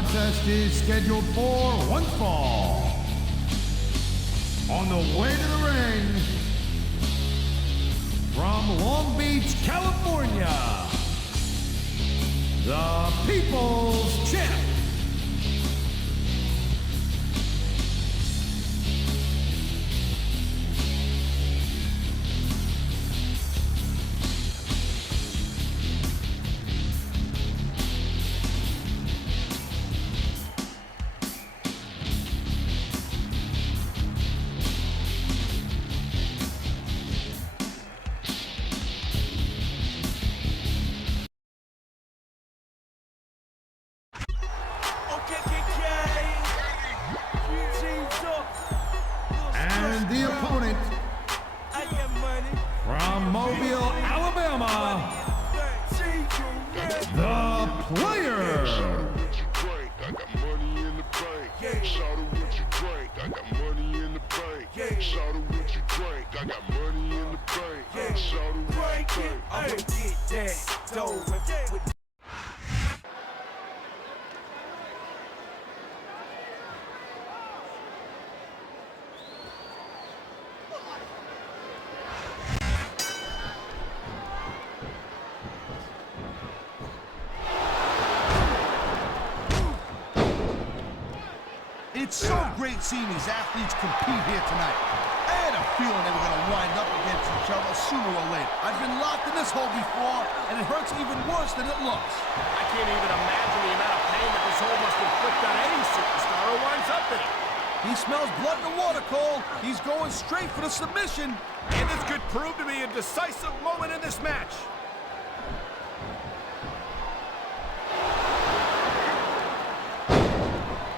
contest is scheduled for one fall. On the way to the ring, from Long Beach, California, the People's Champ, and the opponent from Mobile, Alabama, the Player. I got money in the bank. Shout out what you drink. I got money in the bank. Shout out what you drink. I got money in the bank. Shout out what you drink. I'ma get that dough with It's so great seeing these athletes compete here tonight. I had a feeling they were going to wind up against each other sooner or later. I've been locked in this hole before, and it hurts even worse than it looks. I can't even imagine the amount of pain that this hole must inflict on any superstar who winds up in it. He smells blood in the water, Cole. He's going straight for the submission. And this could prove to be a decisive moment in this match.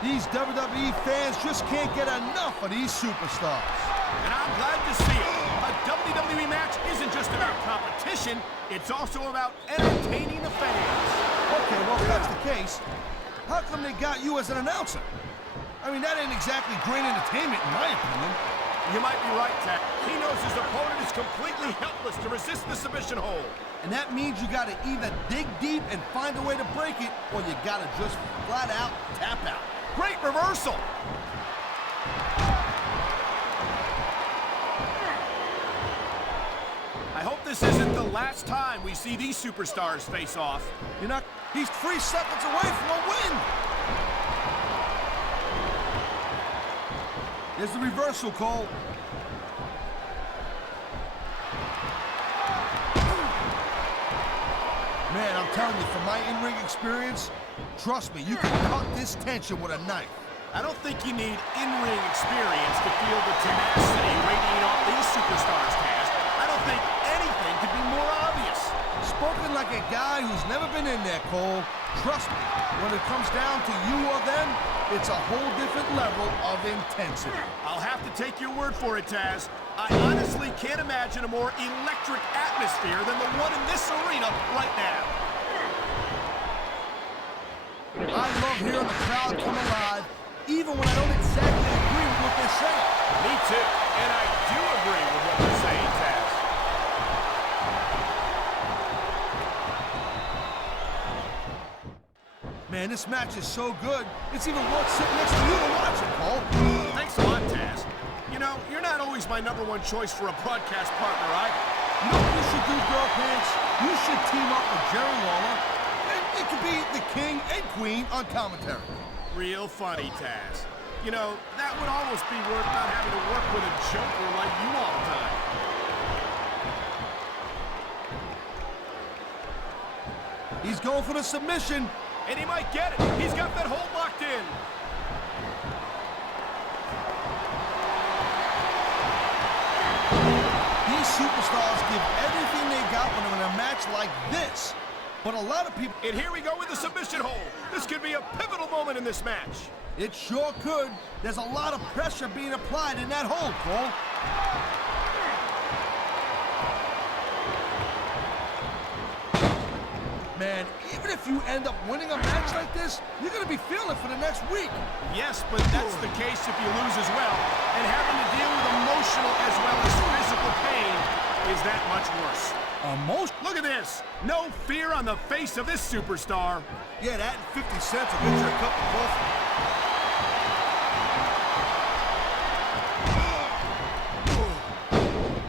These WWE fans just can't get enough of these superstars. And I'm glad to see it. A WWE match isn't just about competition, it's also about entertaining the fans. Okay, well, if that's the case, how come they got you as an announcer? I mean, that ain't exactly great entertainment, in my opinion. You might be right, Ted. He knows his opponent is completely helpless to resist the submission hold. And that means you gotta either dig deep and find a way to break it, or you gotta just flat out tap out. Great reversal. I hope this isn't the last time we see these superstars face off. You're not... He's 3 seconds away from a win! There's the reversal, Cole. Man, I'm telling you, from my in-ring experience, trust me, you can cut this tension with a knife. I don't think you need in-ring experience to feel the tenacity radiating off these superstars, Taz. I don't think anything could be more obvious. Spoken like a guy who's never been in there, Cole. Trust me, when it comes down to you or them, it's a whole different level of intensity. I'll have to take your word for it, Taz. I honestly can't imagine a more electric atmosphere than the one in this arena right now. I love hearing the crowd come alive, even when I don't exactly agree with what they're saying. Me too, and I do agree with what they're saying, Taz. Man, this match is so good, it's even worth sitting next to you to watch it, Cole. Thanks a lot, Taz. You know, you're not always my #1 choice for a broadcast partner, either. You know what you should do, Girl Pants? You should team up with Jerry Lawler, and it could be the King and Queen on commentary. Real funny, Taz. You know, that would almost be worth not having to work with a joker like you all the time. He's going for the submission. And he might get it. He's got that hold locked in. These superstars give everything they got when they're in a match like this. But a lot of people... And here we go with the submission hold. This could be a pivotal moment in this match. It sure could. There's a lot of pressure being applied in that hold, Cole. Man, even if you end up winning a match like this, you're going to be feeling it for the next week. Yes, but that's the case if you lose as well. And having to deal with emotional as well as physical pain is that much worse. Look at this. No fear on the face of this superstar. Yeah, that and 50 cents will get you a cup of coffee.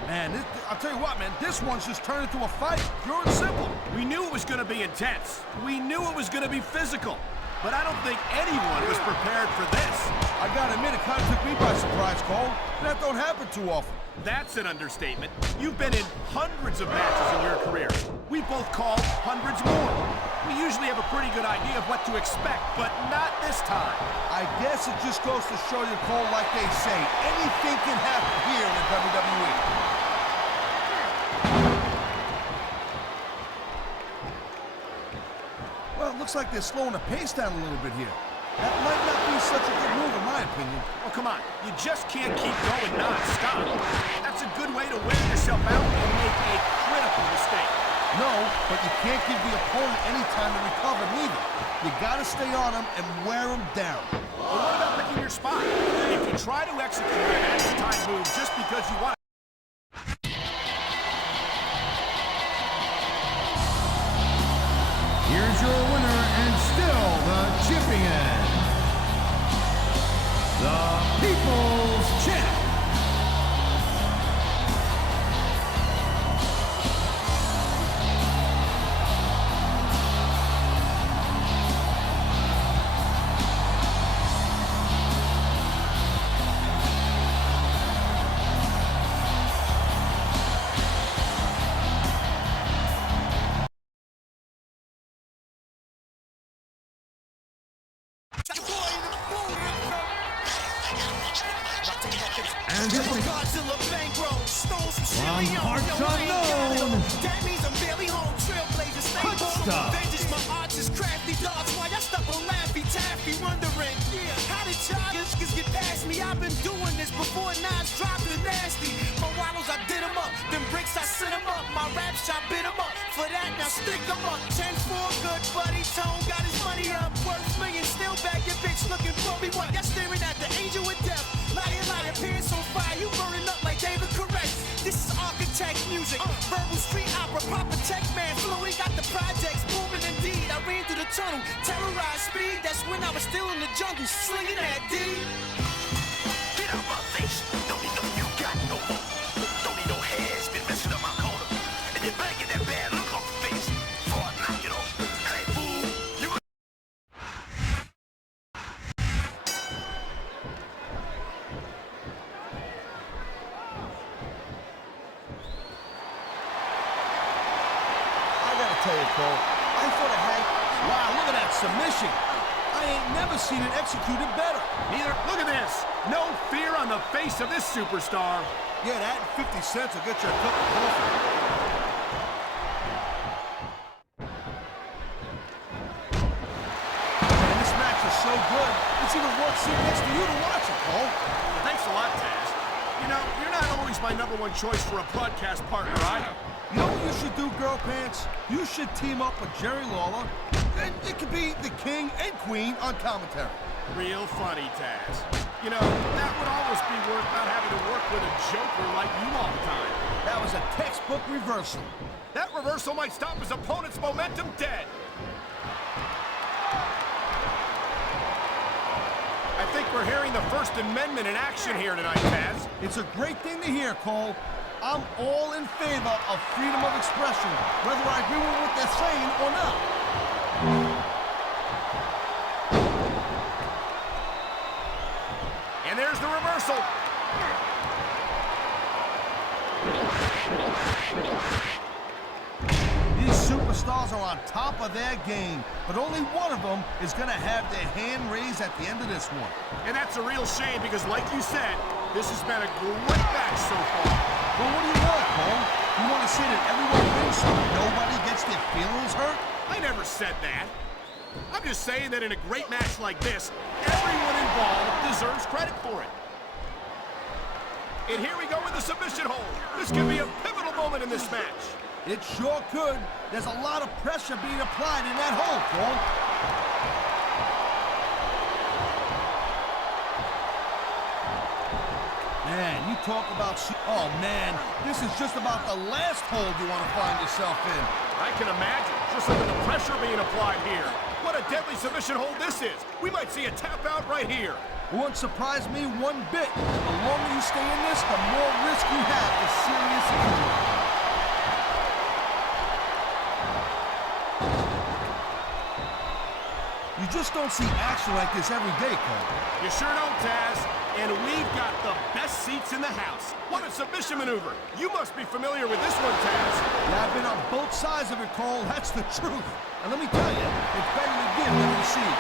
Man, I'll tell you what, man, this one's just turned into a fight, pure and simple. We knew it was going to be intense. We knew it was going to be physical. But I don't think anyone was prepared for this. I gotta admit, it kind of took me by surprise, Cole. That don't happen too often. That's an understatement. You've been in hundreds of matches in your career. We both called hundreds more. We usually have a pretty good idea of what to expect, but not this time. I guess it just goes to show you, Cole, like they say, anything can happen here in the WWE. Well, it looks like they're slowing the pace down a little bit here. That might not be such a good move, in my opinion. Oh, come on. You just can't keep going non-stop. That's a good way to wear yourself out and make a critical mistake. No, but you can't give the opponent any time to recover, neither. You gotta stay on them and wear them down. But what about picking your spot? If you try to execute an extra-time move just because you want to... Here's your winner and still the champion, the People's Champ, and this one from parts unknown, Hot Stuff. My arts is crafty dogs. Why I stuck on Laffy Taffy, wondering how did y'all get past me? I've been doing this before Nas dropped the nasty. My waddles, I did them up. Them bricks, I sent them up. My rap shop bit them up. For that, now stick them up. 10-4, good buddy. Tone got his money up. Worth millions, still back your bitch looking for me. What? Y'all staring at the angel with death. Liar, liar, pants on fire. You burning up like David Correct. This is architect music. Verbal street opera, proper tech man. Fluid got the projects booming indeed. I ran through the tunnel, terrorized speed. That's when I was still in the jungle, slinging that D. Get out my face. Don't need no you got no more. Don't need no hairs. Been messing up my corner. And you're banging that bad look on your face. Before I knock it off. Hey, fool. You. I gotta tell you, Cole, I thought I had... Wow, look at that submission. I ain't never seen it executed better. Neither. Look at this. No fear on the face of this superstar. Yeah, that and 50 cents will get you a cup of coffee. Man, this match is so good, it's even worth sitting next to you to watch it, Cole. Thanks a lot, Taz. You know, you're not always my #1 choice for a broadcast partner either. You know what you should do, Girl Pants? You should team up with Jerry Lawler, and it could be the king and queen on commentary. Real funny, Taz. You know, that would almost be worth not having to work with a joker like you all the time. That was a textbook reversal. That reversal might stop his opponent's momentum dead. I think we're hearing the First Amendment in action here tonight, Taz. It's a great thing to hear, Cole. I'm all in favor of freedom of expression, whether I agree with what they're saying or not. And there's the reversal. These superstars are on top of their game, but only one of them is going to have their hand raised at the end of this one. And that's a real shame because, like you said, this has been a great match so far. Well, what do you want, Cole? You want to say that everyone wins so nobody gets their feelings hurt? I never said that. I'm just saying that in a great match like this, everyone involved deserves credit for it. And here we go with the submission hold. This could be a pivotal moment in this match. It sure could. There's a lot of pressure being applied in that hold, Cole. Man, you talk about... Oh, man, this is just about the last hold you want to find yourself in. I can imagine. Just look at the pressure being applied here. What a deadly submission hold this is. We might see a tap out right here. It won't surprise me one bit. The longer you stay in this, the more risk you have for serious injury. You just don't see action like this every day, Cole. You sure don't, Taz. And we've got the best seats in the house. What a submission maneuver. You must be familiar with this one, Taz. Yeah, I've been on both sides of it, Cole. That's the truth. And let me tell you, it's better to give than receive.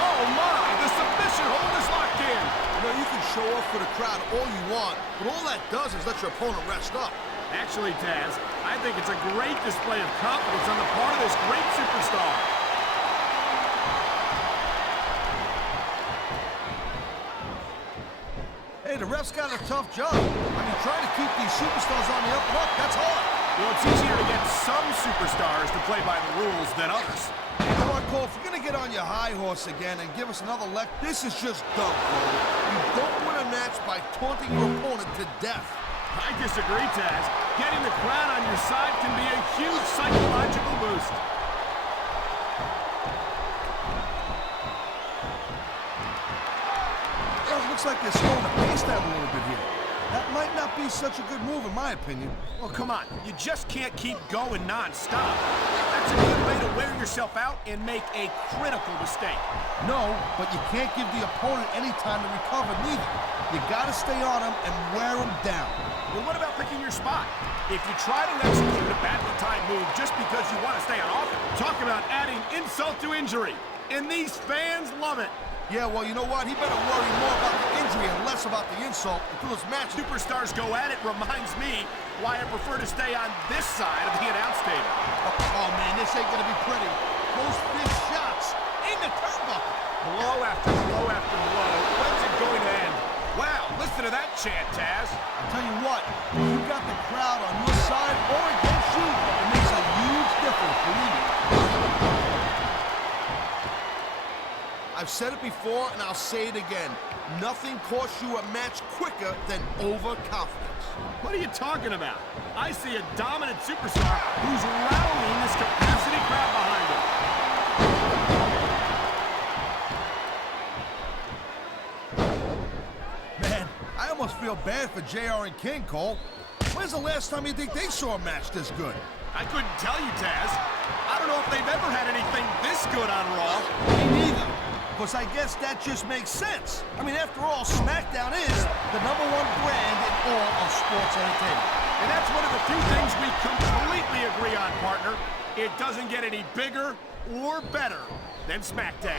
Oh, my! The submission hold is locked in. You know, you can show off for the crowd all you want, but all that does is let your opponent rest up. Actually, Taz, I think it's a great display of confidence on the part of this great superstar. Hey, the ref's got a tough job. I mean, trying to keep these superstars on the up and up, that's hard. Well, it's easier to get some superstars to play by the rules than others. You know what, Cole? If you're going to get on your high horse again and give us another this is just dumb, Cole. You don't win a match by taunting your opponent to death. I disagree, Taz. Getting the crowd on your side can be a huge psychological boost. Looks like they're slowing the pace down a little bit here. That might not be such a good move, in my opinion. Well, come on. You just can't keep going non-stop. That's a good way to wear yourself out and make a critical mistake. No, but you can't give the opponent any time to recover, neither. You gotta stay on them and wear them down. Well, what about picking your spot? If you try to execute a badly timed move just because you want to stay on offense, talk about adding insult to injury. And these fans love it. Yeah, well, you know what? He better worry more about the injury and less about the insult until this match. Superstars go at it reminds me why I prefer to stay on this side of the announce table. Oh, man, this ain't gonna be pretty. Those big shots in the turnbuckle. Blow after blow after blow. When's it going to end? Wow, listen to that chant, Taz. I'll tell you what, if you got the crowd on your side or against you, it makes a huge difference, believe me. I've said it before, and I'll say it again. Nothing costs you a match quicker than overconfidence. What are you talking about? I see a dominant superstar who's rallying this capacity crowd behind him. Man, I almost feel bad for JR and King, Cole. When's the last time you think they saw a match this good? I couldn't tell you, Taz. I don't know if they've ever had anything this good on Raw. Me neither. Because I guess that just makes sense. I mean, after all, Smackdown is the #1 brand in all of sports entertainment. And that's one of the few things we completely agree on, partner. It doesn't get any bigger or better than Smackdown.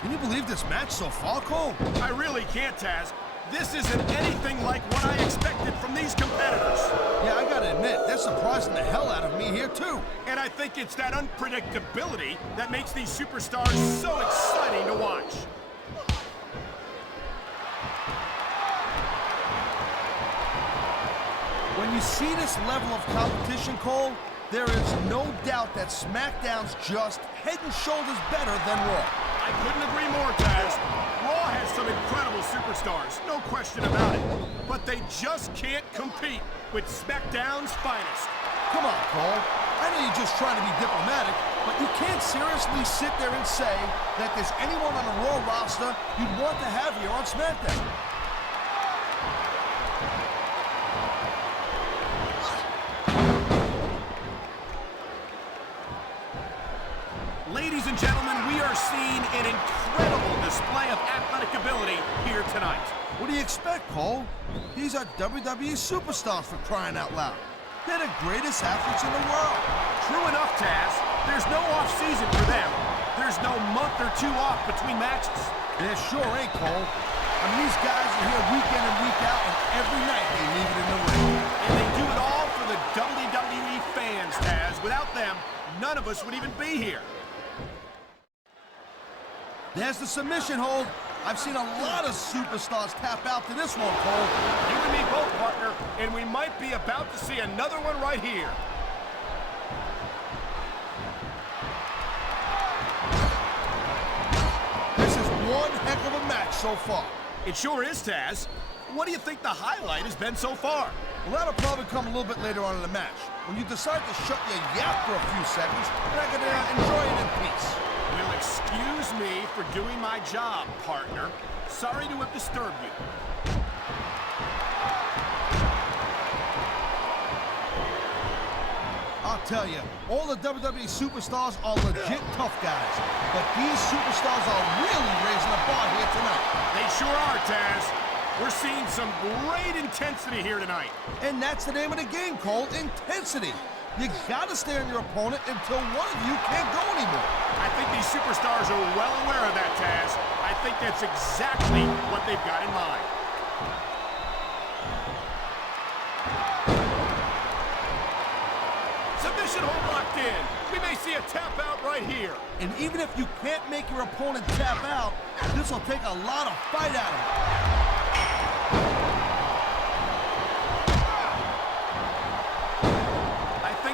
Can you believe this match so far, Cole? I really can't, Taz. This isn't anything like what I expected from these competitors. Yeah, I gotta admit, they're surprising the hell out of me here, too. And I think it's that unpredictability that makes these superstars so exciting to watch. When you see this level of competition, Cole, there is no doubt that SmackDown's just head and shoulders better than Raw. I couldn't agree more, Taz. Raw has some incredible superstars, no question about it. But they just can't compete with SmackDown's finest. Come on, Cole. I know you're just trying to be diplomatic, but you can't seriously sit there and say that there's anyone on the Raw roster you'd want to have here on SmackDown. Ladies and gentlemen, we are seeing an incredible display of athletic ability here tonight. What do you expect, Cole? These are WWE superstars, for crying out loud. They're the greatest athletes in the world. True enough, Taz. There's no off-season for them. There's no month or two off between matches. There sure ain't, Cole. I mean, these guys are here week in and week out, and every night they leave it in the ring. And they do it all for the WWE fans, Taz. Without them, none of us would even be here. There's the submission hold. I've seen a lot of superstars tap out to this one, Cole. You and me both, partner, and we might be about to see another one right here. match so far. It sure is, Taz. What do you think the highlight has been so far? Well, that'll probably come a little bit later on in the match, when you decide to shut your yap for a few seconds, and I can enjoy it in peace. Well, excuse me for doing my job, partner. Sorry to have disturbed you. I'll tell you, all the WWE superstars are legit tough guys, but these superstars are really raising the bar here tonight. They sure are, Taz. We're seeing some great intensity here tonight. And that's the name of the game, Cole, intensity. You gotta stay on your opponent until one of you can't go anymore. I think these superstars are well aware of that, Taz. I think that's exactly what they've got in mind. Submission hold locked in. We may see a tap out right here. And even if you can't make your opponent tap out, this will take a lot of fight out of him.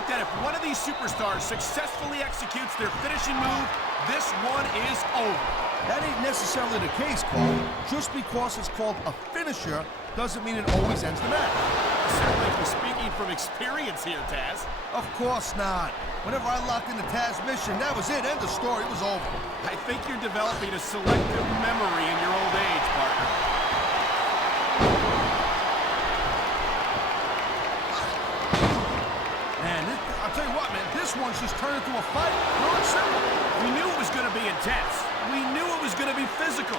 That if one of these superstars successfully executes their finishing move, this one is over. That ain't necessarily the case, Cole. Just because it's called a finisher doesn't mean it always ends the match. Certainly you're speaking from experience here, Taz. Of course not. Whenever I locked into Taz's mission, that was it. End of story. It was over. I think you're developing a selective memory in your old age, partner. I'll tell you what, man, this one's just turned into a fight. No, it's simple. We knew it was going to be intense. We knew it was going to be physical.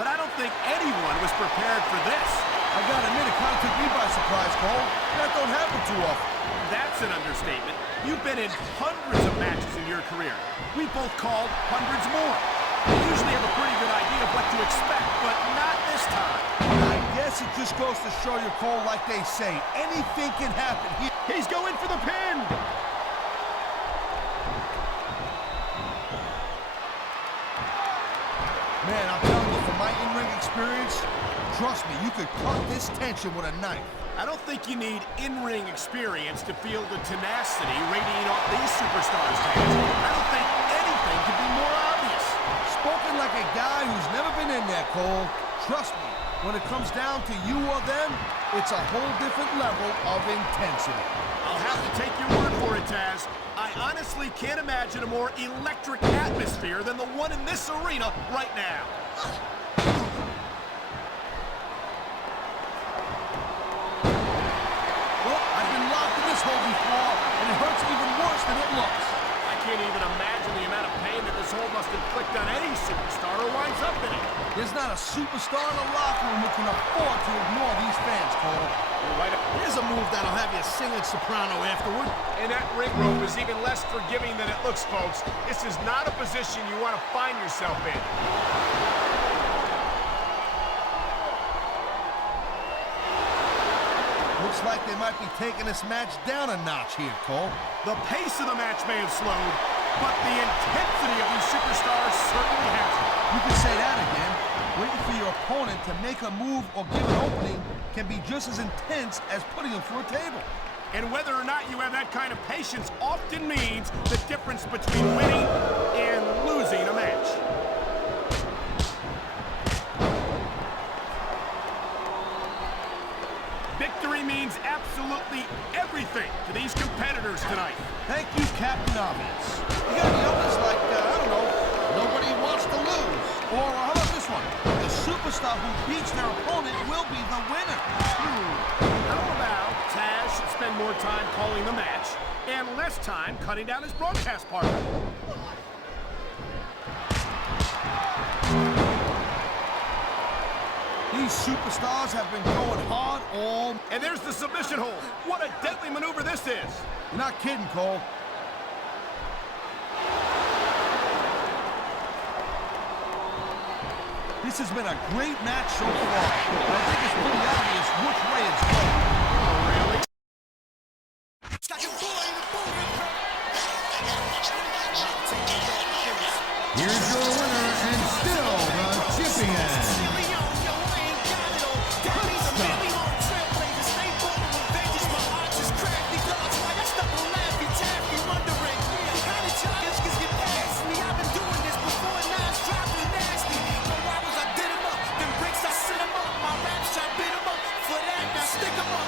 But I don't think anyone was prepared for this. I gotta admit, it kind of took me by surprise, Cole. That don't happen too often. That's an understatement. You've been in hundreds of matches in your career. We both called hundreds more. We usually have a pretty good idea of what to expect, but not this time. I guess it just goes to show you, Cole, like they say, anything can happen here. He's going for the pin. Man, I'm telling you, from my in-ring experience, trust me, you could cut this tension with a knife. I don't think you need in-ring experience to feel the tenacity radiating off these superstars' hands. I don't think anything could be more obvious. Spoken like a guy who's never been in there, Cole. Trust me, when it comes down to you or them, it's a whole different level of intensity. I'll have to take your word for it, Taz. I honestly can't imagine a more electric atmosphere than the one in this arena right now. Well, I've been locked in this hole before, and it hurts even worse than it looks. I can't even imagine the amount of pain that this hole must inflict on any superstar who winds up in it. There's not a superstar in the locker room who can afford to ignore these fans, Cole. Here's a move that'll have you singing soprano afterward. And that ring rope is even less forgiving than it looks, folks. This is not a position you want to find yourself in. Looks like they might be taking this match down a notch here, Cole. The pace of the match may have slowed, but the intensity of these superstars certainly hasn't. You can say that again. Waiting for your opponent to make a move or give an opening can be just as intense as putting them through a table. And whether or not you have that kind of patience often means the difference between winning and losing a match. Victory means absolutely everything to these competitors tonight. Thank you, Captain Obvious. You got the others like, I don't know, nobody wants to lose. Or how about this one? The superstar who beats their opponent will be the winner. How about Taz should spend more time calling the match and less time cutting down his broadcast partner? These superstars have been going hard all... And there's the submission hold. What a deadly maneuver this is. You're not kidding, Cole. This has been a great match so far, but I think it's pretty obvious which way it's going. Oh, really? Here's your winner and still the champion, stick 'em up.